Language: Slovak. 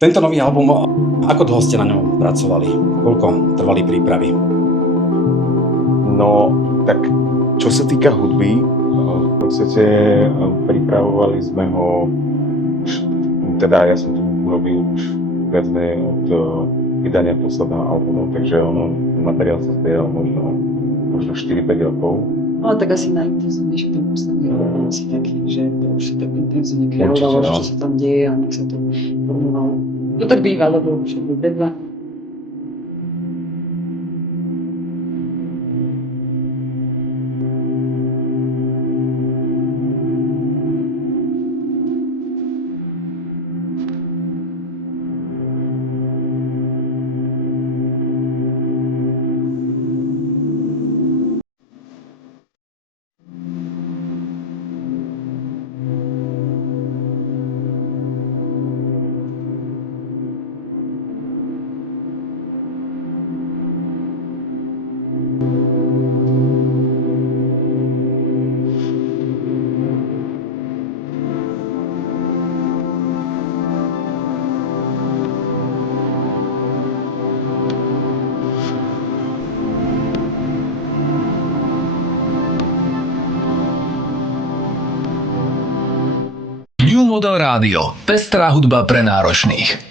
Tento nový album, ako dlho ste na ňom pracovali? Koľko trvali prípravy? No, tak čo sa týka hudby, v podstate pripravovali sme ho už, teda ja som to urobil už viac menej od vydania posledného albumu, takže materiál sa zbieral možno 4-5 rokov. Ale tak asi najintenzívnejšie ten posledný album asi taký, že to už si tak intenzívne kreovalo, čo sa tam deje a nech sa to formovalo. To tak býva, lebo už je deadline. New Model Rádio. Pestrá hudba pre náročných.